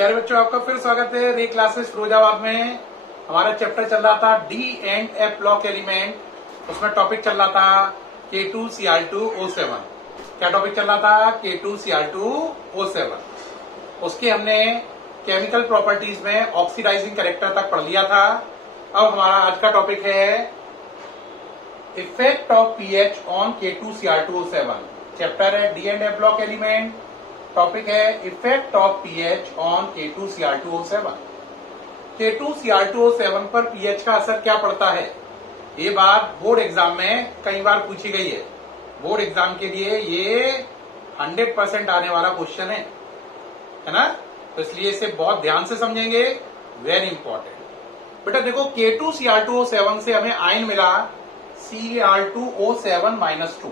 प्यारे बच्चों, आपका फिर स्वागत है रे क्लासेस फिरोजाबाद में। हमारा चैप्टर चल रहा था D and F block element. उसमें टॉपिक चल रहा था K2Cr2O7। क्या टॉपिक चल रहा था? K2Cr2O7। उसके हमने केमिकल प्रॉपर्टीज में ऑक्सीडाइजिंग कैरेक्टर तक पढ़ लिया था। अब हमारा आज का टॉपिक है effect of pH on K2Cr2O7। Chapter है D and F block element. Topic है effect of pH on K2Cr2O7। K2Cr2O7 पर पीएच का असर क्या पड़ता है? ये बात बोर्ड एग्जाम में कई बार पूछी गई है। बोर्ड एग्जाम के लिए ये 100% आने वाला क्वेश्चन है ना? तो इसलिए इसे बहुत ध्यान से समझेंगे। Very important. बेटा देखो, K2Cr2O7 से हमें आयन मिला Cr2O7-2।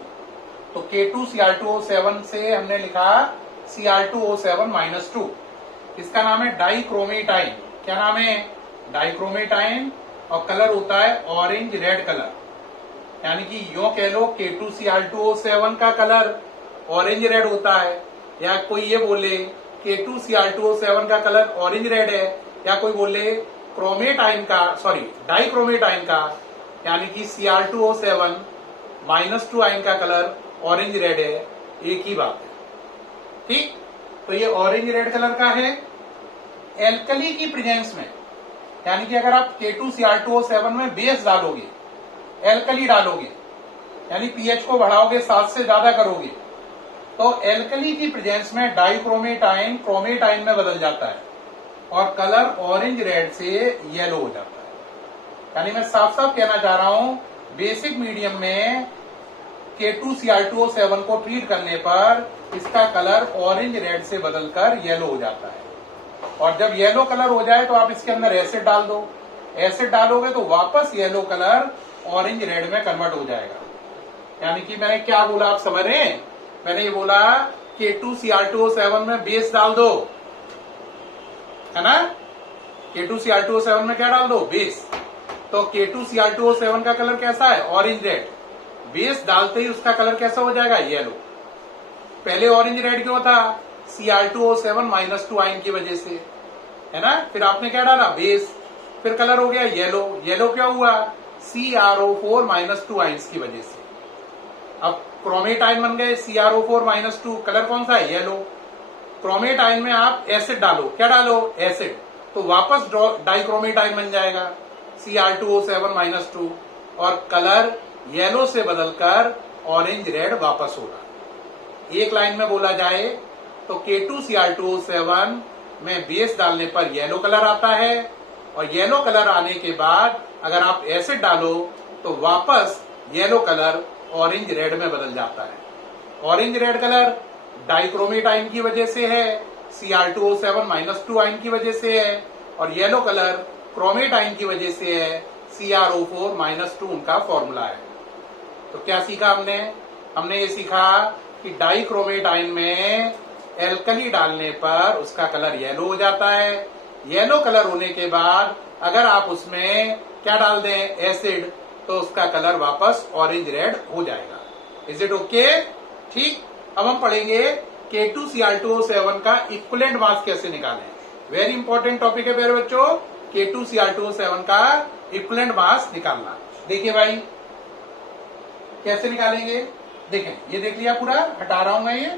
तो K2Cr2O7 से हमने लिखा Cr2O7-2। इसका नाम है डाइक्रोमेटाइन। क्या नाम है? डाइक्रोमेटाइन। और कलर होता है ऑरेंज रेड कलर। यानी कि यूं कह लो K2Cr2O7 का कलर ऑरेंज रेड होता है। या कोई ये बोले K2Cr2O7 का कलर ऑरेंज रेड है, या कोई बोले क्रोमेटाइन का डाइक्रोमेटाइन का यानी कि Cr2O7-2 आयन का कलर ऑरेंज रेड है। एक ही बात है। ठीक, तो ये ऑरेंज रेड कलर का है एल्कली की प्रेजेंस में। यानी कि अगर आप K2Cr2O7 में बेस डालोगे, एल्कली डालोगे, यानी पीएच को बढ़ाओगे, 7 से ज्यादा करोगे, तो एल्कली की प्रेजेंस में डाइक्रोमेटाइन क्रोमेटाइन में बदल जाता है और कलर ऑरेंज रेड से येलो हो जाता है। यानी मैं साफ साफ कहना चाह रहा हूं, बेसिक मीडियम में K2Cr2O7 को ट्रीट करने पर इसका कलर ऑरेंज रेड से बदलकर येलो हो जाता है। और जब येलो कलर हो जाए तो आप इसके अंदर एसिड डाल दो। एसिड डालोगे तो वापस येलो कलर ऑरेंज रेड में कन्वर्ट हो जाएगा। यानी कि मैंने क्या बोला, आप समझ रहे हैं? मैंने ये बोला K2Cr2O7 में बेस डाल दो, है ना? K2Cr2O7 में क्या डाल दो? बेस। तो K2Cr2O7 का कलर कैसा है? Orange red. बेस डालते ही उसका कलर कैसा हो जाएगा? येलो। पहले ऑरेंज रेड क्यों था? Cr2O7-2 आयन की वजह से, है ना? फिर आपने क्या डाला? बेस। फिर कलर हो गया येलो। येलो क्या हुआ? CrO4-2 आयन्स की वजह से। अब क्रोमेट आयन बन गए CrO4-2। कलर कौन सा है? येलो। क्रोमेट आयन में आप एसिड डालो। क्या डालो? एसिड। तो वापस डाइक्रोमेट आयन बन जाएगा Cr2O7-2 और कलर येलो से बदलकर ऑरेंज रेड वापस होगा। एक लाइन में बोला जाए तो K2Cr2O7 में बेस डालने पर येलो कलर आता है और येलो कलर आने के बाद अगर आप एसिड डालो तो वापस येलो कलर ऑरेंज रेड में बदल जाता है। Orange red colour dichromate ion की वजह से है, Cr2O7-2 आयन की वजह से है, और येलो कलर क्रोमेट आयन की वजह से है, CrO4-2 उनका फॉर्मूला है। तो क्या सीखा हमने? हमने ये सीखा कि डाइक्रोमेट आयन में एल्कली डालने पर उसका कलर येलो हो जाता है। येलो कलर होने के बाद अगर आप उसमें क्या डाल दें? एसिड, तो उसका कलर वापस ऑरेंज रेड हो जाएगा। Is it okay? ठीक। अब हम पढ़ेंगे K2Cr2O7 का इक्विवेलेंट मास कैसे निकालें। वेरी इंपॉर्टेंट टॉपिक है प्यारे बच्चों, K2Cr2O7 का इक्विवेलेंट मास निकालना। देखिए भाई, कैसे निकालेंगे? देखें, ये देख लिया पूरा, हटा रहा हूं मैं ये।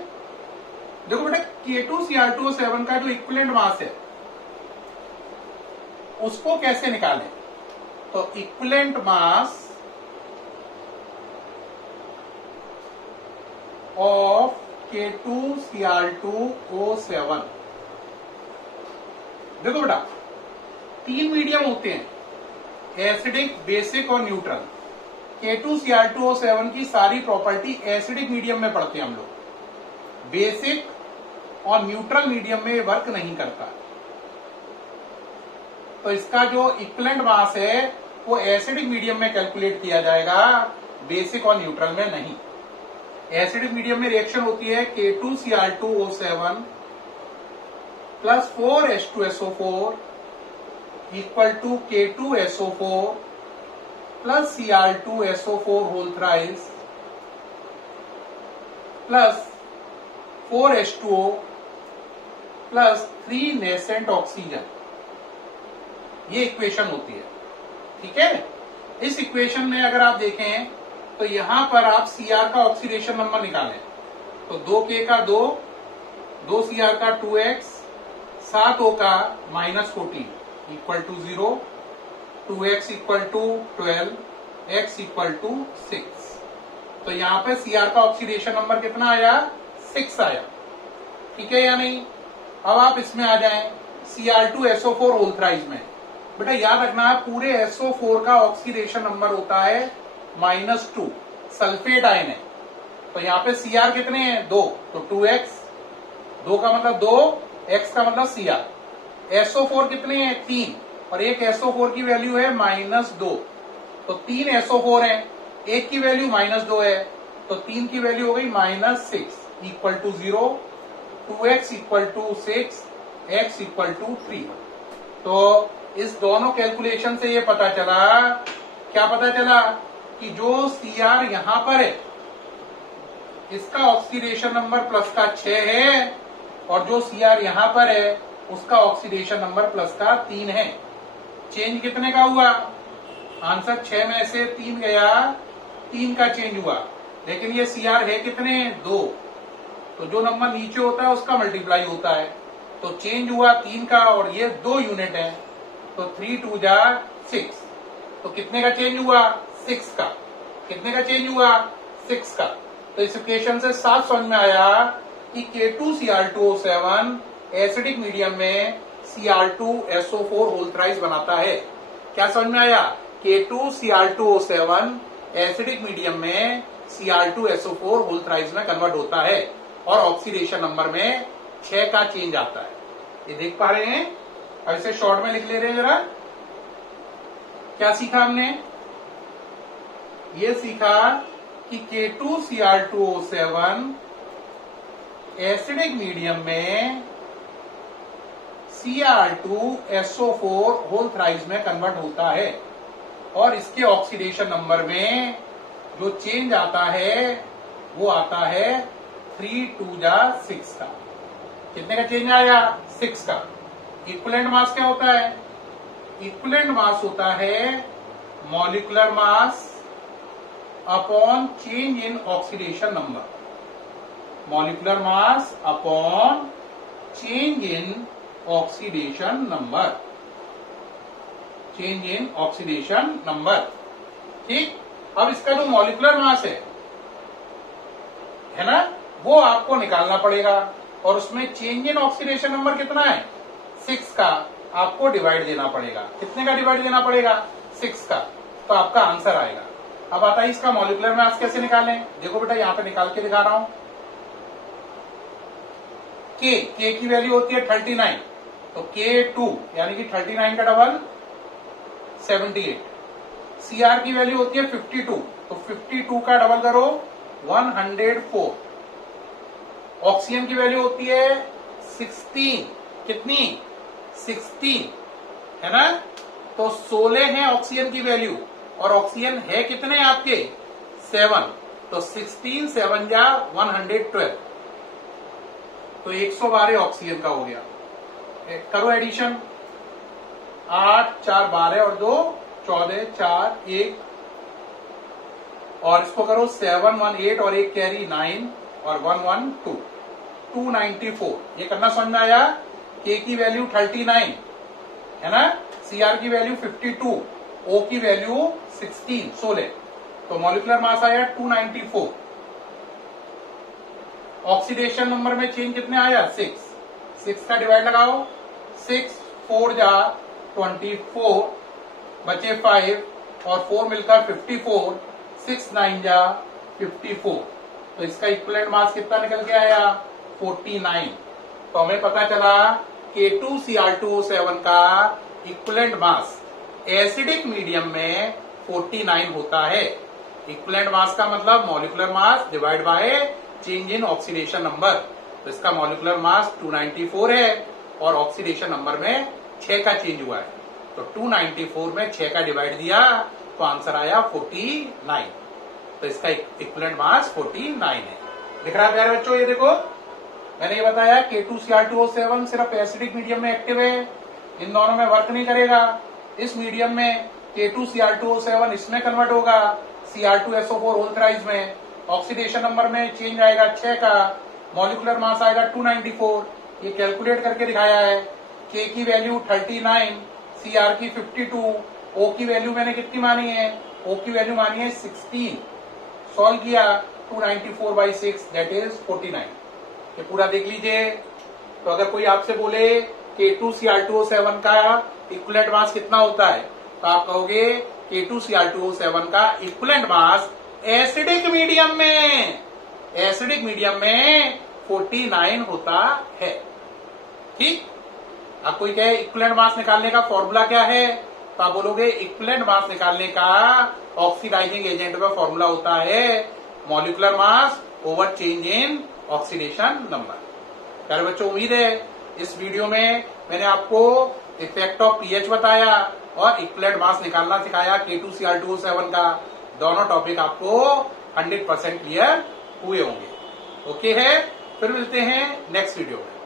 देखो बेटा, K2Cr2O7 का जो इक्विवेलेंट मास है उसको कैसे निकालें? तो इक्विवेलेंट मास ऑफ K2Cr2O7। देखो बेटा, 3 मीडियम होते हैं, एसिडिक, बेसिक और न्यूट्रल। K2Cr2O7 की सारी प्रॉपर्टी एसिडिक मीडियम में पढ़ते हैं हम लोग। बेसिक और न्यूट्रल मीडियम में वर्क नहीं करता। तो इसका जो इक्विवेलेंट मास है वो एसिडिक मीडियम में कैलकुलेट किया जाएगा, बेसिक और न्यूट्रल में नहीं। एसिडिक मीडियम में रिएक्शन होती है K2Cr2O7 plus 4H2SO4 equal to K2SO4 plus Cr2SO4 whole thrice plus 4H2O plus 3 nascent oxygen, ये इक्वेशन होती है। ठीक है, इस इक्वेशन में अगर आप देखें तो यहां पर आप Cr का ऑक्सीडेशन नंबर निकालें तो 2K का 2 Cr का 2x, 7O का -14 equal to 0, 2x equal to 12, x equal to 6। तो यहां पे Cr का ऑक्सीडेशन नंबर कितना आया? 6 आया। ठीक है या नहीं? अब आप इसमें आ जाएं Cr2SO4 होल थ्राइस में। बेटा याद रखना पूरे SO4 का ऑक्सीडेशन नंबर होता है -2, सल्फेट आयन है। तो यहाँ पे Cr कितने हैं? 2, तो 2x, 2 का मतलब 2, x का मतलब Cr। SO4 कितने हैं? 3, और एक SO4 की वैल्यू है -2, तो 3 SO4 है, एक की वैल्यू -2 है, तो 3 की वैल्यू हो गई -6 equal to 0, 2x equal to 6, x equal to 3। तो इस दोनों कैलकुलेशन से ये पता चला, क्या पता चला कि जो Cr यहां पर है इसका ऑक्सीडेशन नंबर प्लस का 6 है, और जो Cr यहां पर है उसका ऑक्सीडेशन नंबर प्लस का 3 है। चेंज कितने का हुआ? आंसर 6 में से 3 गया, 3 का चेंज हुआ, लेकिन ये Cr है कितने? 2, तो जो नंबर नीचे होता है उसका मल्टीप्लाई होता है, तो चेंज हुआ 3 का, और ये 2 यूनिट है, तो 3 2 जा 6, तो कितने का चेंज हुआ? 6 का। कितने का चेंज हुआ? 6 का। तो इस इक्वेशन से साफ समझ में आया कि K2Cr2O7 एसिडिक मीडियम में Cr2SO4 होल थ्राइस बनाता है। क्या समझ में आया? K2Cr2O7 एसिडिक मीडियम में Cr2SO4 होल थ्राइस में कन्वर्ट होता है, और ऑक्सीडेशन नंबर में 6 का चेंज आता है। ये देख पा रहे हैं? अब इसे शॉर्ट में लिख ले रहे हैं जरा। क्या सीखा हमने? ये सीखा कि K2Cr2O7 एसिडिक मीडियम में Cr2SO4 होल थ्राइस में कन्वर्ट होता है, और इसके ऑक्सीडेशन नंबर में जो चेंज आता है वो आता है 3 2 जा 6 का। कितने का चेंज आया? 6 का। इक्विवेलेंट मास क्या होता है? इक्विवेलेंट मास होता है molecular mass upon change in oxidation number. Molecular mass upon change in oxidation number. Change in oxidation number. ठीक, अब इसका जो मॉलिक्यूलर मास है ना, वो आपको निकालना पड़ेगा, और उसमें चेंज इन ऑक्सीडेशन नंबर कितना है? 6 का। आपको डिवाइड देना पड़ेगा। कितने का डिवाइड देना पड़ेगा? 6 का। तो आपका आंसर आएगा। अब आता है इसका मॉलिक्यूलर मास कैसे निकालें। देखो बेटा यहां पे निकाल के दिखा रहा हूं। K की वैल्यू होती है 39, तो K2 यानी कि 39 का डबल 78। Cr की वैल्यू होती है 52, तो 52 का डबल करो 104। ऑक्सीजन की वैल्यू होती है 16, कितनी? 16 है ना, तो 16 है ऑक्सीजन की वैल्यू, और ऑक्सीजन है कितने आपके? 7, तो 16 7 जा 112, तो 112 ऑक्सीजन का हो गया। करो एडिशन, 8 4 12 और 2 14, 4 1, और इसको करो 7 1 8 और 1 कैरी 9 और 1 1 2, 294। ये करना समझ में आया? K की वैल्यू 39 है ना, Cr की वैल्यू 52, O की वैल्यू 16, तो मॉलिक्यूलर मास आया 294। ऑक्सीडेशन नंबर में चेंज कितने आया? 6 का डिवाइड लगाओ, 6 4 जा 24, बचे 5 और 4 मिलकर 54, 6 9 जा 54, तो इसका इक्विवेलेंट मास कितना निकल के आया? 49। तो हमें पता चला K2Cr2O7 का इक्विवेलेंट मास एसिडिक मीडियम में 49 होता है। इक्विवेलेंट मास का मतलब molecular mass divide by change in oxidation number. तो इसका मॉलिक्यूलर मास 294 है, और ऑक्सीडेशन नंबर में 6 का चेंज हुआ है, तो 294 में 6 का डिवाइड दिया तो आंसर आया 49। तो इसका इक्विवेलेंट मास 49 है। दिख रहा है प्यारे बच्चों? ये देखो मैंने ये बताया K2Cr2O7 सिर्फ एसिडिक मीडियम में एक्टिव है, इन दोनों में वर्क नहीं करेगा। इस मीडियम में K2Cr2O7 इसमें कन्वर्ट होगा Cr2SO4 होल थ्राइस में, ऑक्सीडेशन नंबर में चेंज आएगा 6 का, मॉलिक्यूलर मास आएगा 294, ये कैलकुलेट करके दिखाया है। K की वैल्यू 39, Cr की 52, O की वैल्यू मैंने कितनी मानी है, O की वैल्यू मानी है 16, सॉल्व किया 294/6 दैट इज 49। ये पूरा देख लीजिए। तो अगर कोई आपसे बोले K2Cr2O7 का इक्विवेलेंट मास कितना होता है, तो आप कहोगे K2Cr2O7 का इक्विवेलेंट मास एसिडिक मीडियम में 49 होता है। ठीक, अब कोई कहे इक्विवेलेंट मास निकालने का फॉर्मूला क्या है, तो आप बोलोगे इक्विवेलेंट मास निकालने का ऑक्सीडाइजिंग एजेंट का फॉर्मूला होता है molecular mass over change in oxidation number. प्यारे बच्चों, उम्मीद है इस वीडियो में मैंने आपको इफेक्ट ऑफ पीएच बताया और इक्विवेलेंट मास निकालना सिखाया K2Cr2O7 का। दोनों टॉपिक आपको 100% क्लियर हुए होंगे। ओके है, फिर मिलते हैं नेक्स्ट वीडियो में।